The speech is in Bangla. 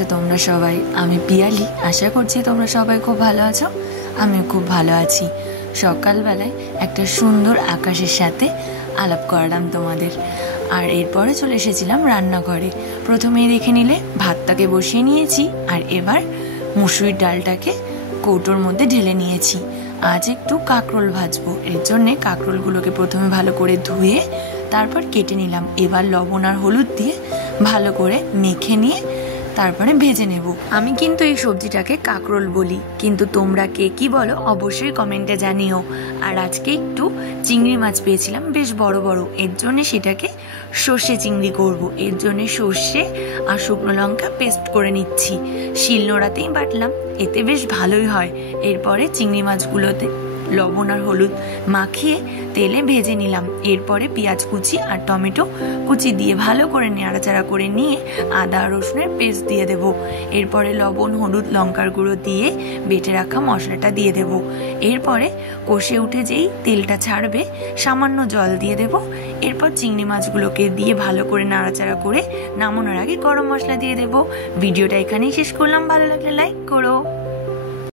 আছো তোমরা সবাই? আমি পিয়ালি। আশা করছি তোমরা সবাই খুব ভালো আছো। আমিও খুব ভালো আছি। সকালবেলায় একটা সুন্দর আকাশের সাথে আলাপ করালাম তোমাদের, আর এরপরে চলে এসেছিলাম রান্নাঘরে। প্রথমেই দেখে নিলে ভাতটাকে বসিয়ে নিয়েছি, আর এবার মুসুরির ডালটাকে কৌটোর মধ্যে ঢেলে নিয়েছি। আজ একটু কাঁকরোল ভাজবো, এর জন্যে কাঁকরোলগুলোকে প্রথমে ভালো করে ধুয়ে তারপর কেটে নিলাম। এবার লবণ আর হলুদ দিয়ে ভালো করে মেখে নিয়ে তারপরে ভেজে নেব। আমি কিন্তু এই সবজিটাকে কাঁকরোল বলি, কিন্তু তোমরা কে কি বলো অবশ্যই কমেন্টে জানিও। আর আজকে একটু চিংড়ি মাছ পেয়েছিলাম বেশ বড় বড়, এর জন্য সেটাকে সর্ষে চিংড়ি করব। এর জন্য সর্ষে আর শুকনো লঙ্কা পেস্ট করে নিচ্ছি, শিলনোড়াতেই বাটলাম, এতে বেশ ভালোই হয়। এরপরে চিংড়ি মাছগুলোতে লবণ আর হলুদ মাখিয়ে তেলে ভেজে নিলাম। এরপরে পেঁয়াজ কুচি আর টমেটো কুচি দিয়ে ভালো করে নাড়াচাড়া করে নিয়ে আদা রসুনের পেস্ট দিয়ে দেব। এরপরে লবণ হলুদ লঙ্কার গুঁড়ো দিয়ে বেটে রাখা মশলাটা দিয়ে দেব। এরপরে কষে উঠে যেই তেলটা ছাড়বে সামান্য জল দিয়ে দেব। এরপর চিংড়ি মাছগুলোকে দিয়ে ভালো করে নাড়াচাড়া করে নামানোর আগে গরম মশলা দিয়ে দেব। ভিডিওটা এখানেই শেষ করলাম। ভালো লাগলে লাইক করো।